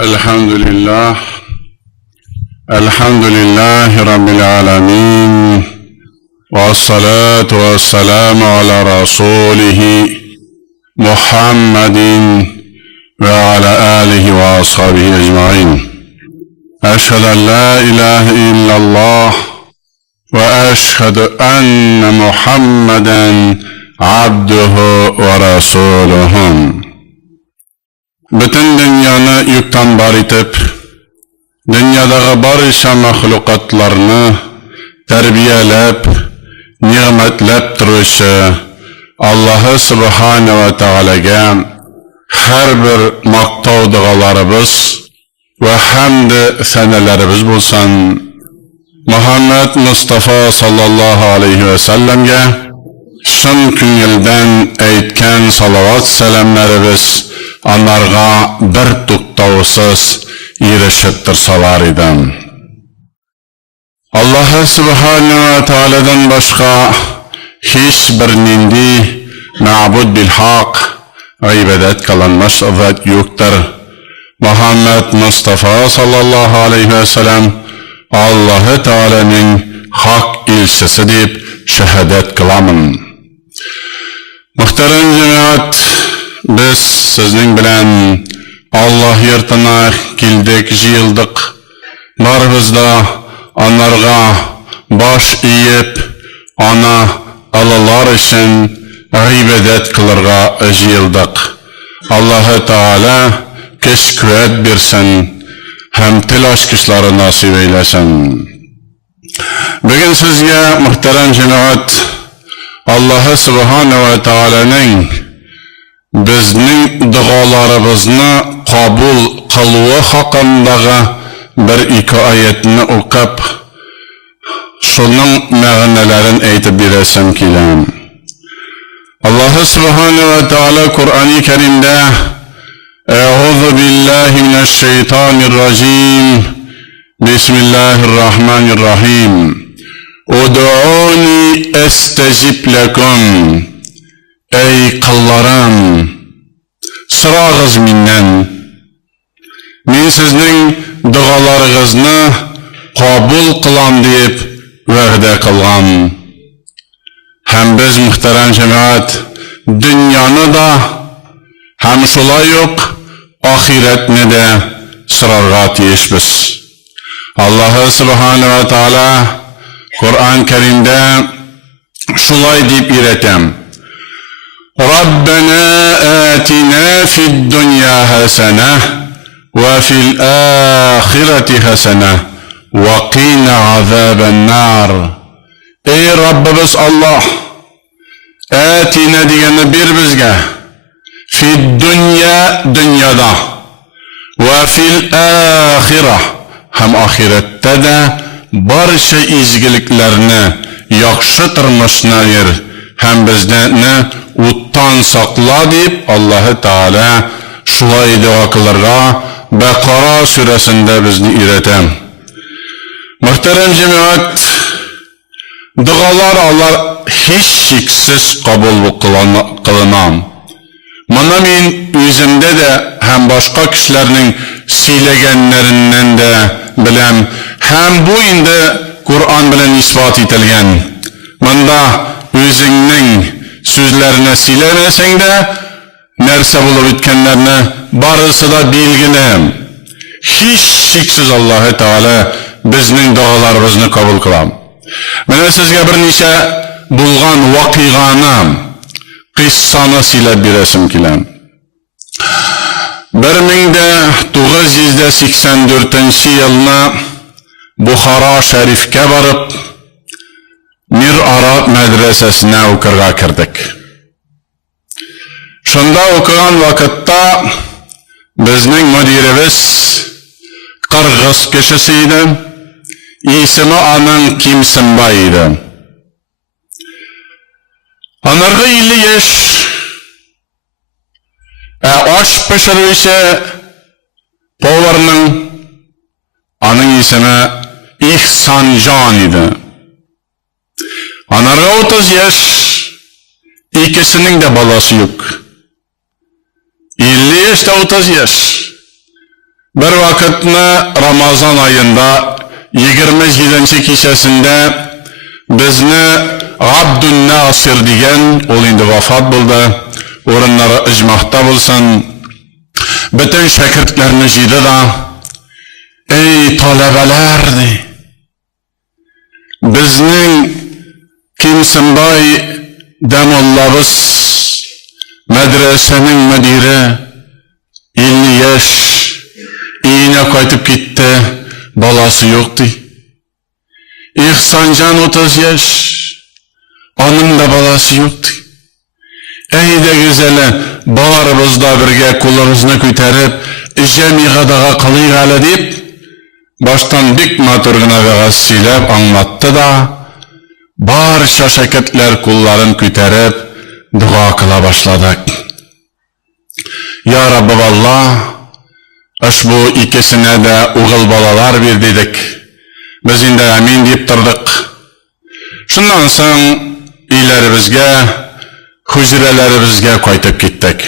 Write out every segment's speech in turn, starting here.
الحمد لله رب العالمين والصلاة والسلام على رسوله محمد وعلى آله وأصحابه أجمعين أشهد أن لا إله إلا الله وأشهد أن محمدا عبده ورسوله Bütün dünyani yükten bar etip, dünyadagi barcha mahlukatlarni tarbiyalab, ni'matlab turuvchi Alloh subhanahu va taolaga har bir maqtov duolarimiz va hamd sanalarimiz bo'lsin. Muhammad Mustafa sallallohu alayhi va sallamga chin ko'ngildan aytgan salovat salamlarimiz onlarga bir to'xtovsiz erishib tursalar edi. Alloh subhanahu va taoladan boshqa hech bir nindi ma'bud bil haq ibodat qilinmas zot yo'qdir. Muhammad Mustafa sallallohu alayhi va sallam Alloh taolaning haq elchisi deb shahodat qilaman. Muhtaram jamoat, biz sizning bilan Alloh yurtuna keldik, jiyildik. Baribizda onlarga bosh egib, ona Allohlar uchun ibodat qilarga jiyildik. Alloh taolo kuch-quvvat bersin, ham tilosh kishlari nasib eylesin. Bugün sizga muhtaram jamoat, Alloh subhanahu va taolaning bizning duolarimizni qabul qiluvı haqındagi bir iki oyatni o'qib, shuning ma'nolarini aytib berasam kelam. Alloh subhanahu va taolo Qur'oni Karimda A'udhu billahi minash shaytonir rojim. Bismillahirrahmanirrahim. Ud'uni astajib lakum. Ey qullarım, so'rag'iz mendan. Men sizning duolaringizni qabul qilam deb va'da qilgan. Ham biz muhtaram jamoat, dunyoni da ham shulay yo'q, oxiratni da so'rarga tiyishmiz. Alloh subhanahu va taolo Qur'on Karimda shulay deb aytadi: ربنا آتنا في الدنيا حسنة وفي الآخرة حسنة وقنا عذاب النار. Ey Rabbimiz Allah, آتنا degani ber bizga, في الدنيا dünyada, وفي الآخرة ham oxiratda da barcha izgiliklarni, yaxshi turmushni ber, ham bizni uttan saqla deb Alloh taolo shulay duo qilarga Baqara surasida bizni o'rgatar. Muhtaram jamoat, duolar Allah hech cheksiz qabul qilinadi. Mana men o'zimda da ham boshqa kishilarning siylaganlaridan da bilam, ham bu endi Qur'on bilan isbot etilgan. Manda o'zingning sözlerine silemesen de nerse bulup bitkenlerine barısı da bilgilim. Hiç şeksiz Allah-u Teala bizning dualarımızı kabul kılam. Mene sizge bir neçe bulgan vakigani, qissani silep biresim kilem. 1984 yılına Bukhara Şerif'e varıp Mir Arab medresesine okurga kirdik. Şunda okugan vakitte bizning müdirimiz Qirg'iz kişisiydi. İsmi onun Kimsimba idi. Onarga 50 yaş. Aş pişiruvchi povarining onun ismi Ihsanjon idi. Onarga 30 yaş, ikisinin de balası yok. 50 yaşta 30 yaş. Bir vakitni Ramazan ayında 27. kechasida bizni Abdun Nasir degan ol endi vafot bo'ldi. O'rinlari ijmoqda bo'lsin. Bütün şagirdlarni jiydi da, ey talabalar de. Bizning Kimsinboy damollabız madrasaning mudiri 50 yaş uyine qaytib ketdi, balası yoktu. İhsancan 30 yaş, onun da balası yoktu. Ey de güzeli, barımızda birge kullarımızını ko'tarib, jamiğadaga qilayıq hali deb, baştan bik maturgina ve silab anlattı da, barcha şagirdlar kullarını ko'tarib, dua qila başladık. Ya Rabbi Allah, ushbu ikisine de o'g'il balalar ber dedik. Biz endi amin deb turdik. Shundan so'ng uylarimizga, hujralarimizga qaytib ketdik.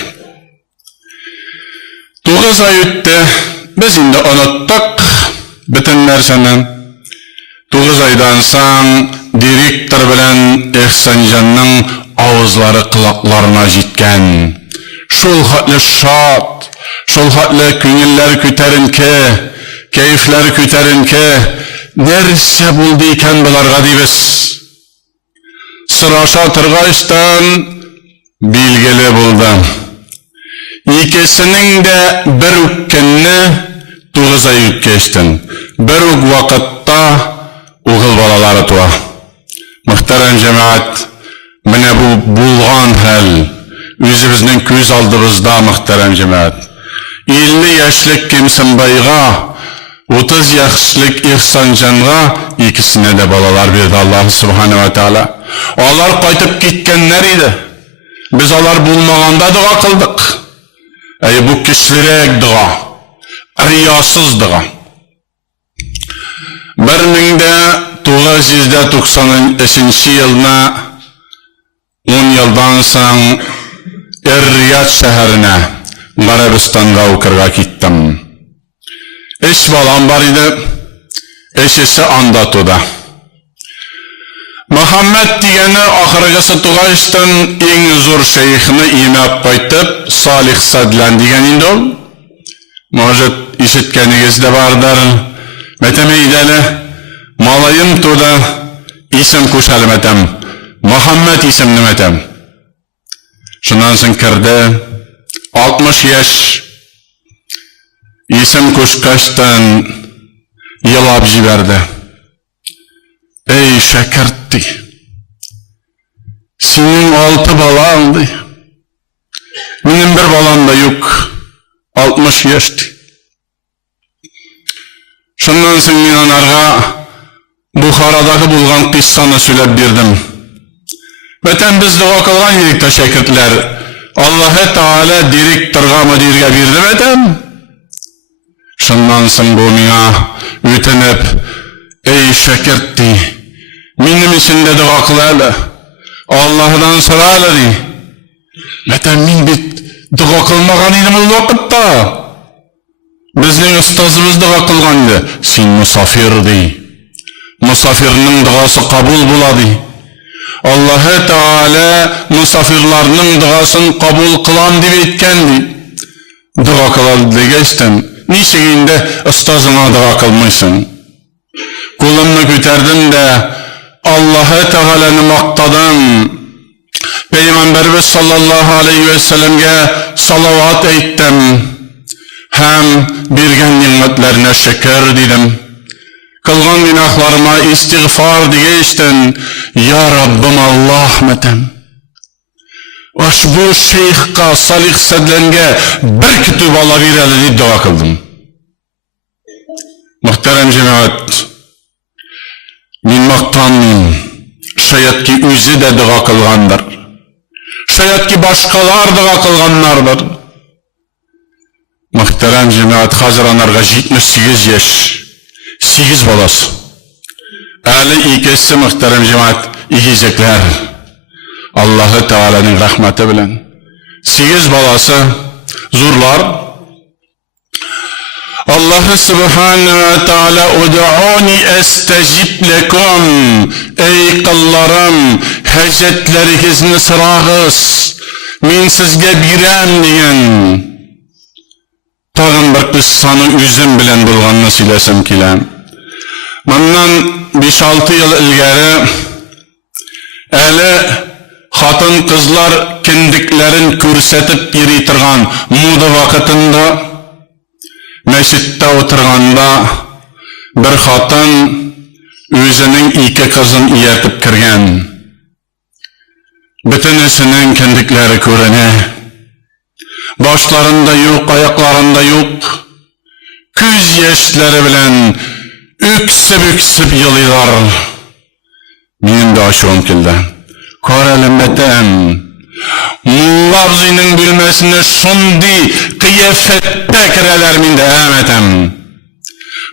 9 ay o'tdi, biz endi unutdik bütün narsani. 9 aydan so'ng direktor bilan Ehsonjonning ovozlari quloqlarına yetgan. Şol hatli şad, şol hatli ko'ngillar ko'tarinki, kayflar ko'tarinki, narsa bo'ldi ekan bularga deymiz. Sırasha turg'ayishdan belgili bo'ldi. İkisinin de bir kunni 9 ay o'tkazdim. Bir vaqtda o'g'il bolalari tuva. Muhtaram jamoat, mana bu bo'lgan hal o'zimizning ko'z oldimizda muhtaram jamoat. 50 yoshlik Kimsinboyga, 30 yoshlik Ehsonjonga ikisine de balalar berdi Allah subhanahu wa ta'ala. Onlar qaytib ketganlar edi. Biz ular bo'lmaganda duo qildik. Bu kishlirak duo, riyosiz duo. 1993 yılına 10 yıldan so'ng Riyod shahrine, Arabistonga o'qirga ketdim. Ish bolam bor edi. Ishisi andatuda. Muhammad degani oxirgisi tug'ishdan eng zo'r shayxni imab qaytib, Solih Sadlan degan endi ol. Может, eshitganingizda bordir. Metameydali malayim to'da isim qo'shalmatam. Muhammad isimni metam. Shundan so'ng kirdi. 60 yaş isim qo'shqashdan yig'lab jibardi. Ey shakirdi, senin 6 balangdi. Benim bir balam da yok. 60 yaşdı. Şundan so'ng men onlarga Buxorodagi bo'lgan qissani so'ylab berdim. Vatan biz duo qilgan edik da shogirdlar. Allah Teala direktorga, mudirga berdi vatan. Shundan so'ng bu menga o'tinib, ey shogirdi, mening uchun de duo qilali. Allohdan so'rali. Vatan men bit duo qilmagan edim u vaqtda. Bizning ustozimiz duo qilgandi. Sen musafirdi. Musafirning duosi qabul bo'ladi. Allah Teala musafirlarning duosini qabul qilam deb aytgandi. Duo qiladi degaysan, nechigingda ustozingga duo qilmaysan? Qo'limni ko'tardim da Allah Teala'ni maqtadim. Peygamberimiz sallallahu aleyhi ve sellem'e salavat ettim. Hem bergen nimetlerine şükür dedim. Kılgan günahlarıma istiğfar diyeysten, ya Rabbim Allah metem. Bu şeyhka, Solih Sadlan'ga bir kütüb ala vereli deyip dua kıldım. Muhterem cemaat, men maqtanmayman. Şayet ki özü de dua kılgandır. Şayet ki başkalar dua kılganlardır. Muhterem cemaat, hazır onlarga 78 yaş, 8 balası. Ali ikisi muhterem cemaat, igizekler. Allah Teala'nın rahmeti bilen. 8 balası, zurlar. Allah subhanahu ve taala ud'uni estecib lekum. Ey kullarım, hacetlerinizni soragız, men sizge birem degan. Tag'in bir qissani o'zim bilan bo'lganini so'ylasam kelam. Bundan 5-6 yıl ilgari xotin qizlar kindiklerin ko'rsatib yeri turgan moda vaqtida mescitte o'tirganda bir xotin o'zining 2 qizini iyatib kirgan. Bütünüsünün kindikleri ko'rine, boshlarında yok, ayaklarında yok, ko'z yoshlari bilan öksüp yig'laydilar. Mening de aşığım keldi. Ko'ralim etem, mullabzining bilmesine şundi kıyafette kireler minde emetem.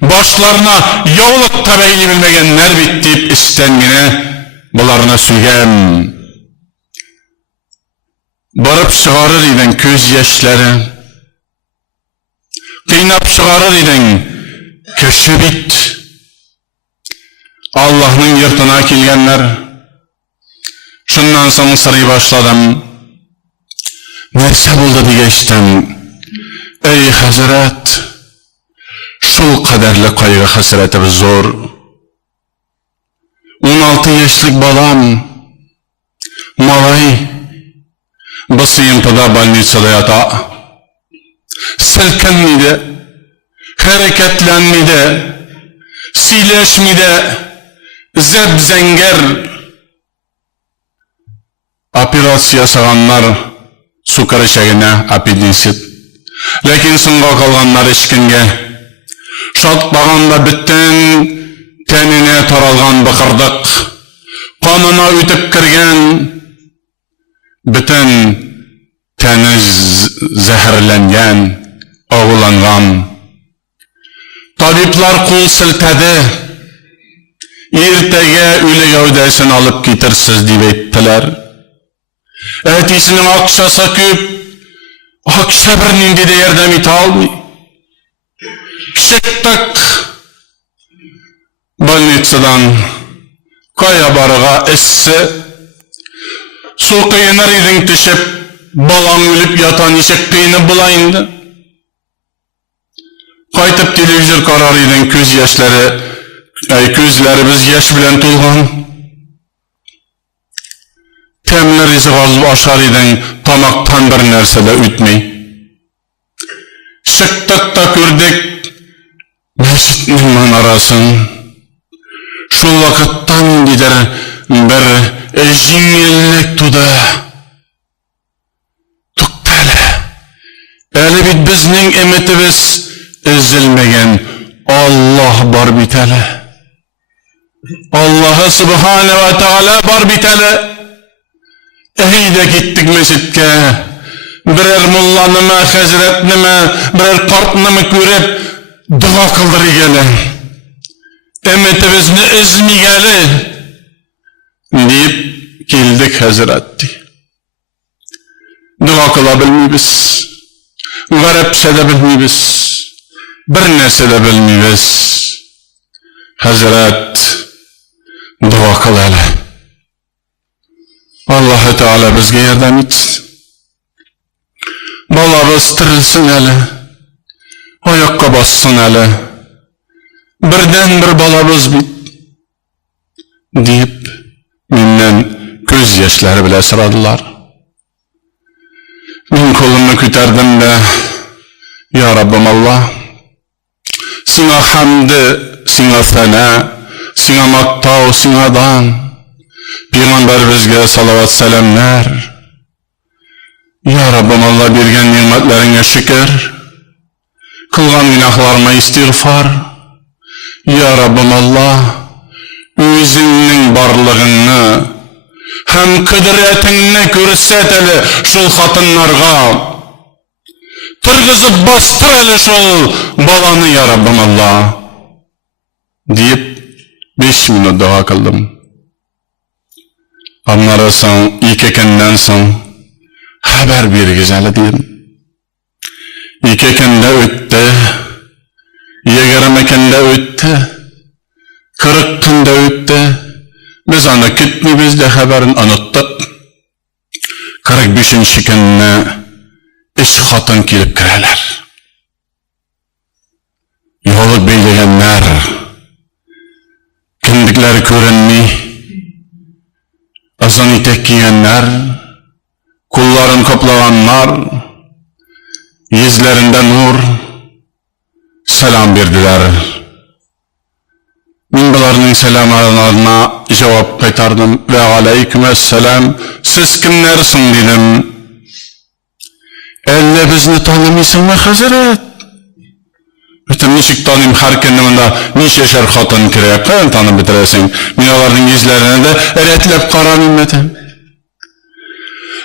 Başlarına yoluk tabeğini bilmegenler bittip istengine bularına sügen. Barıp çıkarır idin köz yaşları, kıynap çıkarır idin köşü bit. Allah'ın yurtuna kelgenler, şundan sonra sırayı başladım. Nerse buldu diye geçtim. Ey Hazret, şul kaderli kaygı hasretimiz zor. 16 yaşlık balam, malay, basıyıntıda balnitsada yata. Silkenmide, hareketlenmide, sileşmide, zebzenger. Operasiya sağanlar su karışagına appendisit. Lekin sınga kalganlar eşkinge. Şat bağanda bütün tenine taralgan bakırdık. Kanına ütüp kirgen. Bütün teni zehirlengen, ağılangan. Tabiplar kul siltedi. Ertege ölü gövdesini alıp getirsiz deyip ettiler. Etisinin akşası köp, akşa bir nindi de yardım ete almay. Çıktık balnitsadan, kaya barıga essi, su kıyınır idin tüşüp, balan ölüp yatan işek kıyını bulayındı. Kaytıp televizor karar idin köz yaşları, közlerimiz yaş bilen tulgan. Temler izi gazıp aşar idin, tamaktan bir nerse de ütmey. Çıktık da gördük, mescitnin manarasın. Şu vakittan gider bir jingillik tuda. Tuktale. Eli bit bizning emetimiz ezilmegen Allah bar bitele. Allah'ı subhanahu ve teala bar bitele. Eyde gittik mescitte. Birer mullanımı, hazretnimi, birer kartnımı görüp dua kıldırı gele. Emetimizni ezmi gele. Deyip geldik hazretti. Dua kılabilmeyiz. Garipse de bilmeyiz. Bir nerse de bilmeyiz. Hazret dua kıl hele. Allah-u Teala bizge yardım etsin. Balabız tirilsin hele. Ayakka bassın hele. Birden bir balabız bit. Deyip menden göz yaşları bile sıradılar. Men kolumnu küterdim de, Ya Rabbim Allah, Sina hamdi, sina sana, sina maktav, sina dan, Peygamber bizge salavat selamlar. Ya Rabbim Allah bergen nimetlerine şükür, kılgan günahlarıma istiğfar. Ya Rabbim Allah, özünün barlığını, hem kudretini görseteli şul hatınlarga, Tırgızıp bastır eli şol balanı ya Rabbim Allah. Deyip 5 minut dua kıldım. Anlarsan, ilk ekenden son haber bir güzel diyeyim. İlk ekende öttü. haberini unuttuk. 45. gününe iş hatın kilip kireler. Yolu beyleyenler, kindikleri görünmey, azan itek giyenler, kulların kaplaganlar, yüzlerinde nur, selam verdiler. Men bularning selamlarına cevap qaytardım ve aleykümselam, siz kimlersin dedim. Elle bizni tanımaysınmı Hazret? Bütün nişik tanıyım her kendiminde niş yaşar hatın kireyip, kayan tanım bitiresin. Men olarning yüzlerine de eretlep karamayım edim.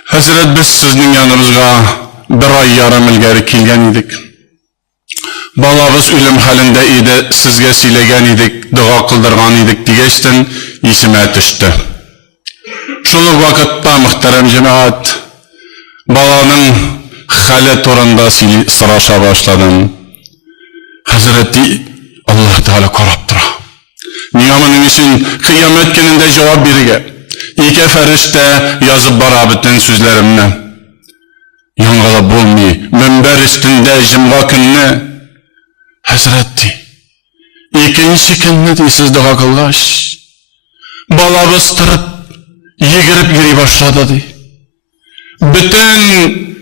Hazret, biz sizning yanınızga bir ay yarım ilgari kelgen edik. Balabız ölüm halinde idi, sizge silegen edik, dua kıldırgan edik digeçtin, isime düştü. Şunu vakitte muhterem cemaat, balanın hali torunda sıraşa başladım. Hazreti Allah Teala koraptıra. Niyamanın için kıyamet gününde cevap birige. İki ferişte yazıp barabıttın sözlerimle. Yangala bulmayı, münber üstünde cimga künne. Hazreti, ikinci gününde deysiz dua kılgaş. Bala bastırıp, yegirip yürü başladı dey. Bütün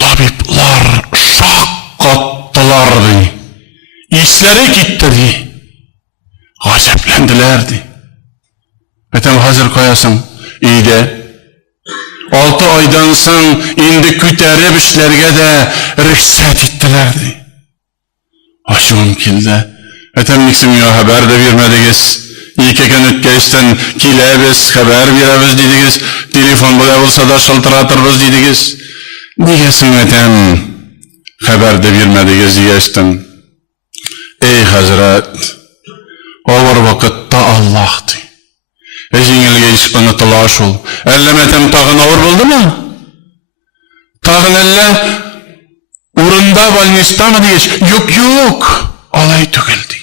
tabiplar şak kattılar dey. İşleri gitti dey. Aceplendiler dey. Etem hazır koyasın, iyi de 6 aydan soň indi küterip işlerge de rühsat ettiler dey. Aşığım kildi. Etem niksim ya haber de vermedigiz. İki gün ötkeşten kilebis, haber veremiz dedigiz. Telefon bula bolsa da şıltıratırбыз dedigiz. Digesin etem haber de vermedigiz digeştim. Ey Hazret, olur vakitte Allah'tı. Ejingilge iş unutulaş ol. Ellem etem tağın ağır buldu mu? Tağın elle urunda balnista mı diyeş? Yok yok. Alay tükildi.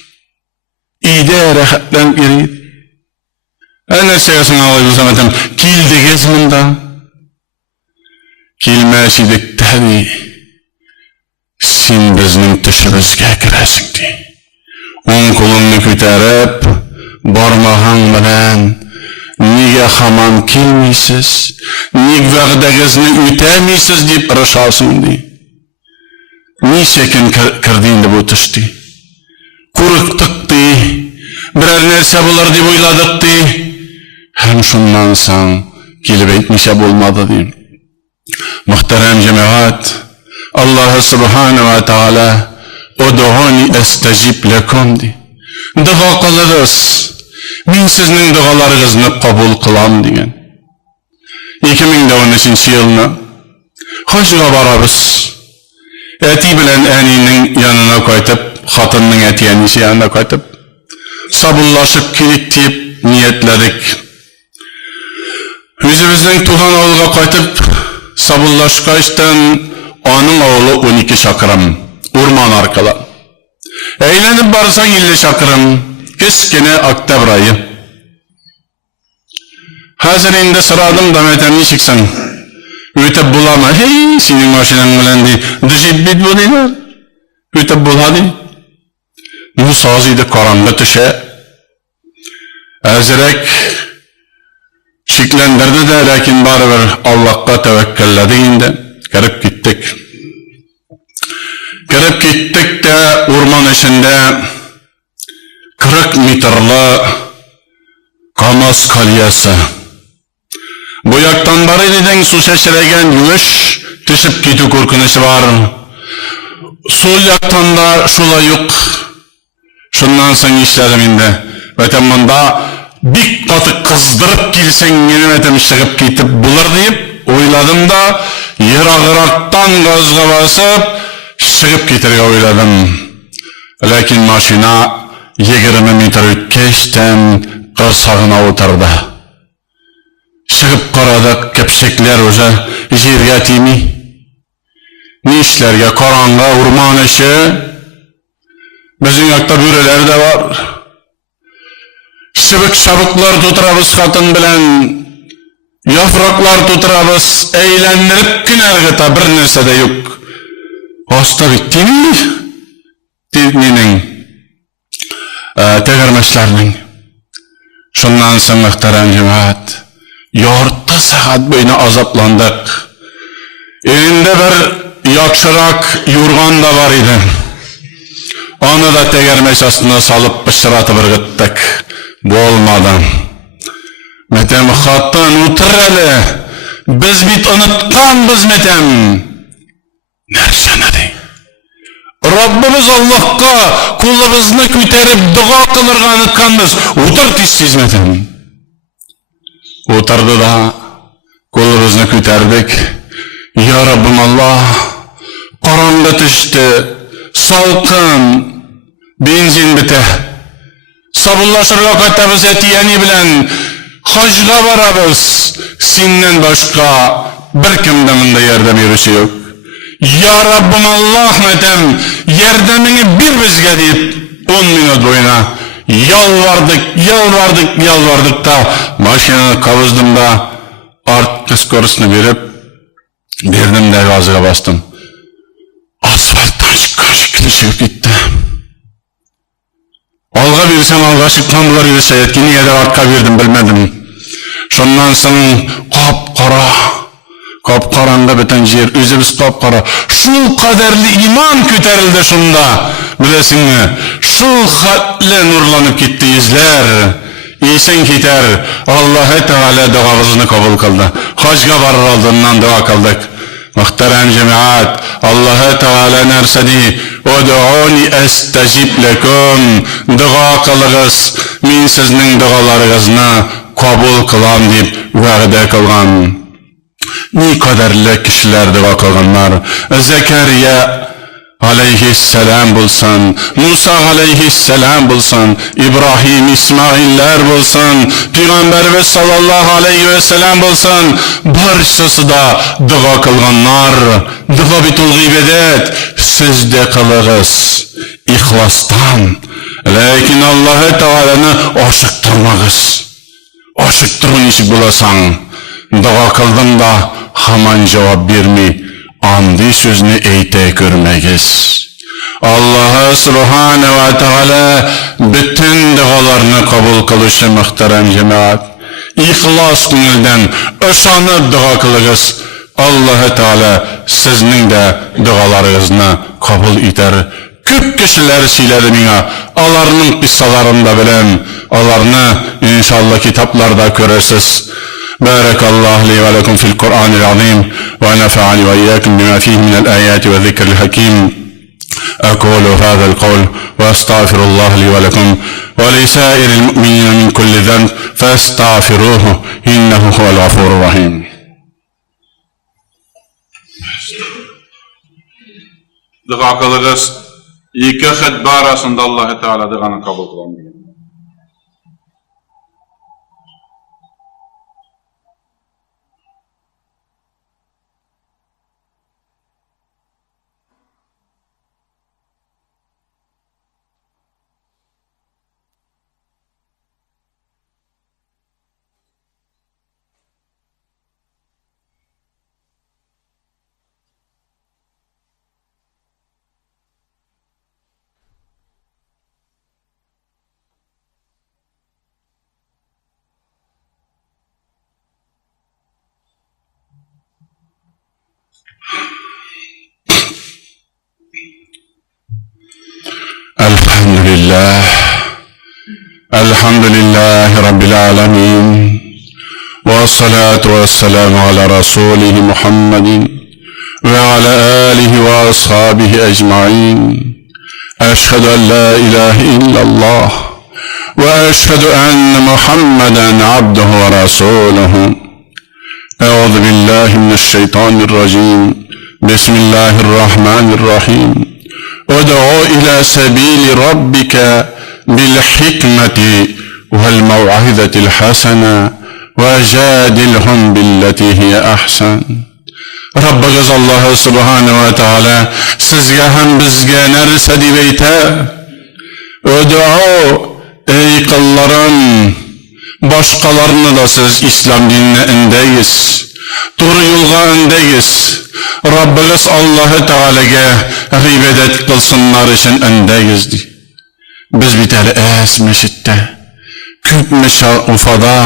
İyide rahatlan giriydi. Ne seyasin alayı zamatem? Kildi gezminde. Kilmeşidik tabi. Sen bizning tışımızga kiresin di. On kolunu küterip, barmağın bilen, nige hamam kilmeysiz, nig vaqdagizni ötemeysiz deyip ırışasın di. Niçekin kirdiydi bu tıştı? Kuruktuk di, birer nerse bular deb oyladık di. Hem şundan soň kelip aytmışa bolmadı di. Muhterem cemaat, Allah subhanahu ve taala "Ud'uni estajib lekum" di. Dua kılırız. Men sizning dualaryňyzy kabul kılam digen. 2013 yılına hajga barabız. Eti bilen aninin yanına koytup, hatının etiyenisi yanına koytup, sabırlaşıp kilik deyip niyetledik. Yüzümüzden tuhan oğluga koytup, sabırlaşkaçtan onun oğlu 12 şakırım, urman arkala. Eğlenip barsan 50 şakırım, keskine oktyabr ayı. Hazır indi sıradım da metemni çıksan. Ötep bulama, hey senin maşinan bilen di, düşüp bit bu deyler. Ötep bula di. Bu sazıydı karanlık tüşe. Azirek şiklendirdi de, lakin baribir Allah'a tevekkelledi indi. Girip gittik. Girip gittik de orman içinde 40 metrli Kamaz kalyası. Bu yaktan bari deden su şeşiregen yürüş, düşüp gitu korkunuşu var. Sol yaktan da şula yok. Şundan soň işledim indi. Vetem bunda bir katı kızdırıp kilsen yine vetem çıkıp gitip bulur deyip oyladım da yer ağıraktan gazga basıp çıkıp gitirge oyladım. Lakin maşina 20 metre ötkeşten kırsağına oturdu. Çıkıp karadık, kepsekler oza jirge timi. Ne işlerge karanga, urman işi. Bizim yakta büreler de var. çabuklar tuturabız hatın bilen, yapraklar tuturabız, eğlendirip günergita bir nerse de yok. Hasta bitti mi? Dininin, tegermeşlerinin. Şundan soň muhterem cemaat, yorta saat boyuna azaplandık. Elinde bir yakşırak yurgan da var idi. Onu da tegermeş aslında salıp pışıratıp ırgıttık. Bu olmadan. Metem hattan uturali. Biz bit unutkanbız metem. Nerşanadi. Rabbimiz Allah'ka kullarımızını küterip dua kılırga unutkanbız. Utur tişsiz metem. Uturdu da kullarımızını küterdik. Ya Rabbim Allah, karanlık düştü, salkın, benzin bite. Sabırlaşır vakatımız etiyeni bilen, hacga varabız, senden başka bir kimden de yardım yürüsü yok. Ya Rabbim Allah metem, yardımını bir bizge deyip 10 minut boyuna yalvardık da maşinanı kavuzdım da art kıskorusunu verip birdim de gazıya bastım. Asfalttan çıkan şekilde çıkıp gitti. Alga birsem alga çıktan bular yürüse yetkini yedi arka birdim bilmedim. Şundan sonra kapkaranda biten yer, özümüz kapkara. Şu kaderli iman küterildi şunda. Bilesin mi? Şu hatle nurlanıp gitti yüzler. İyisen kiter. Allah-u Teala duamızını kabul kıldı. Hacga varır aldığından dua kıldık. Muhterem cemaat, Allah-u Teala nersedi? Udu'uni estecib lekum. Dua kılığız. Min sizning dualarınızını kabul kılam deyip va'da kılgan. Ne kadarlı kişiler dua kılganlar. Zekeriya aleyhisselam bulsan, Musa aleyhisselam bulsan, İbrahim, İsmailler bulsan, Peygamber ve sallallahu aleyhi ve sellem bulsan, barşası da dua kılganlar, dua bitul gıybedet, siz de kılığız, ihlastan, lakin Allah-u Teala'nı aşıktırmağız, aşıktırın işi bulasan, dua kıldın da haman cevap vermi, andı sözünü eyte görmegiz. Allah Subhanahu ve Teala bütün dualarını kabul kılışı muhterem cemaat. İhlas günülden öşanıp dua kılığız. Allah Teala sizning de dualarınızını kabul eder. Köp kişiler söyledi bana, alarının kıssalarında bilen, alarını inşallah kitaplarda görürsünüz. بارك الله لي ولكم في القرآن العظيم ونفعني وإياكم بما فيه من الآيات والذكر الحكيم أقول هذا القول وأستغفر الله لي ولكم ولسائر المؤمنين من كل ذنب فاستغفروه إنه هو الغفور الرحيم. Dua kılığız. İki hutbe arasında Allah-u Teala duanı kabul kılamıyor. الحمد لله رب العالمين والصلاة والسلام على رسوله محمد وعلى آله وأصحابه أجمعين. أشهد أن لا إله إلا الله وأشهد أن محمدا عبده ورسوله. أعوذ بالله من الشيطان الرجيم. بسم الله الرحمن الرحيم. ادعو إلى سبيل ربك بالحكمة والموعظة الحسنة وجادلهم بالتي هي أحسن. Rabbimiz Allah Subhanahu ve Teala sizge hem bizge nerse dibeyte. Ud'u Ey kıllarım, başkalarını da siz İslam dinine indeyiz. Doğru yolga indeyiz. Rabbimiz Allah-u Teala'ga gıybedet kılsınlar için indeyiz. Biz bir tane meşitte, küp ufada,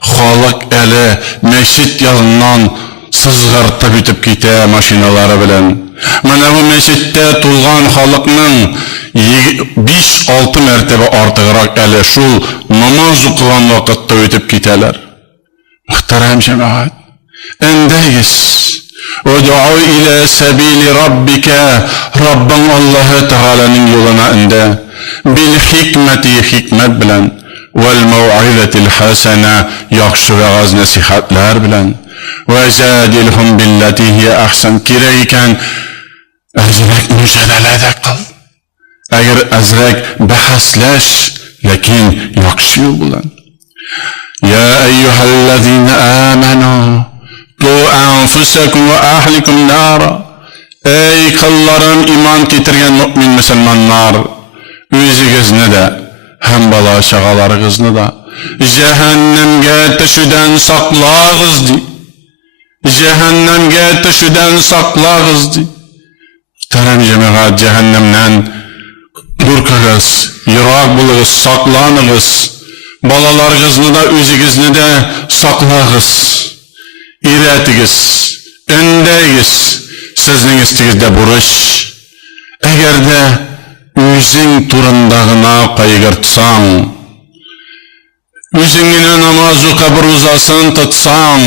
xalıq eli meşit yanından sızgartıp bitip gite maşinaları bilen. Mana bu meşitte tulgan xalıqның 5-6 mertebe artığırak eli şul namaz okulan vakitte ötüp giteler. Muhterem cemaat, endeyiz. Ud'u ila sabili rabbike, Rabbin Allah-u Teala'nın yoluna inde. Bil hikmeti hikmet bilen, vel mev'izetil hasene yakşı ve gaz nasihatler bilen. Ve zadilhum billati hiye ahsen kireyken azrek mücadelede kal. Eğer azrek bahasleş, lakin yakşı yol bilen. Ya eyyühellezine amenu qu anfusakum ve ahlikum nara. Ey kıllarım iman getirgen mümin müselmanlar, özünüzü de hem bala şagalarınızı da cehennemge teşüden saklağız di. Cehennemge teşüden saklağız di. Muhterem cemaat, cehennemden durkağız, yırak buluruz, saklanırız. Balalarınızı da özünüzü de saklağız. İretigiz, öndeyiz. Sizin istigizde buruş. Eğer de özün turundağına kaygırtsan, özününe namazı kabir uzasın tutsan,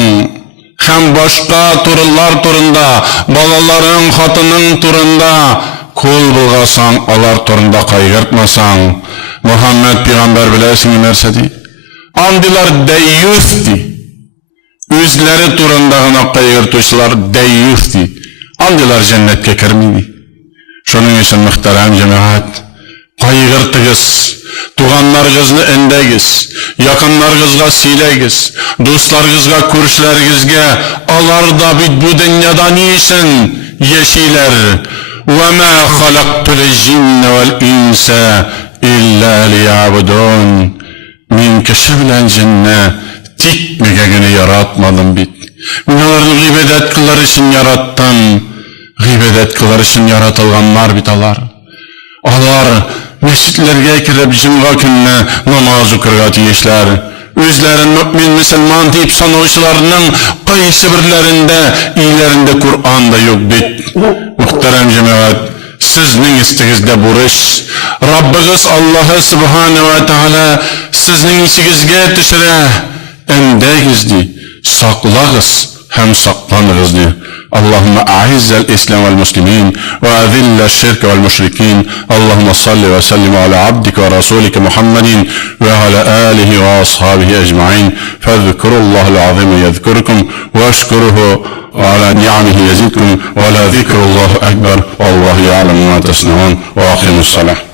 hem başka turullar turunda, balaların hatının turunda, kul bulgasan, alar turunda kaygırtmasan, Muhammed Peygamber bilesin mersedi. Andilar deyyüsti. Özleri turundağına kaygırtışlar deyyüsti. Andilar cennetke kirmeydi. Şunun için muhterem cemaat, kaygırtığız, tuğanlarınızı endegiz, yakınlarınızga silegiz, dostlarınızga, körüşleringizge, alar da bu dünyada niçin yeşiler? وَمَا خَلَقْتُ الْجِنَّ وَالْاِنْسَ اِلَّا لِيَعْبُدُونَ. Min kişi bilen cinne tik mügegini yaratmadım bit. Onların gıybedet kılar için yarattım. Gıybedet kılar için yaratılganlar bitalar. Alar mescitlerge kirip cimga gününe namaz okırga tiyişler. Özlerin mümin müselman deyip sanıvçılarının kayısı birlerinde, iyilerinde Kur'an'da yok bit. Muhterem cemaat, sizning istigizde buruş. Rabbimiz Allah Subhanahu ve Teala sizning içigizge tüşüre endegizdi, saklağız hem saklanırızdı. Allahümme a'izzel İslam vel muslimin ve azille şirk vel müşrikin. Allahümme salli ve sellim ala abdike ve rasulike Muhammedin ve ala alihi ve ashabihi ecma'in. Fezkurullahul azim yezkurkum ve eşkuruhu ala ni'amihi yezidkum ve la zikrullahü ekber. Vallahu ya'lemu ma tasna'un ve aqimus salah.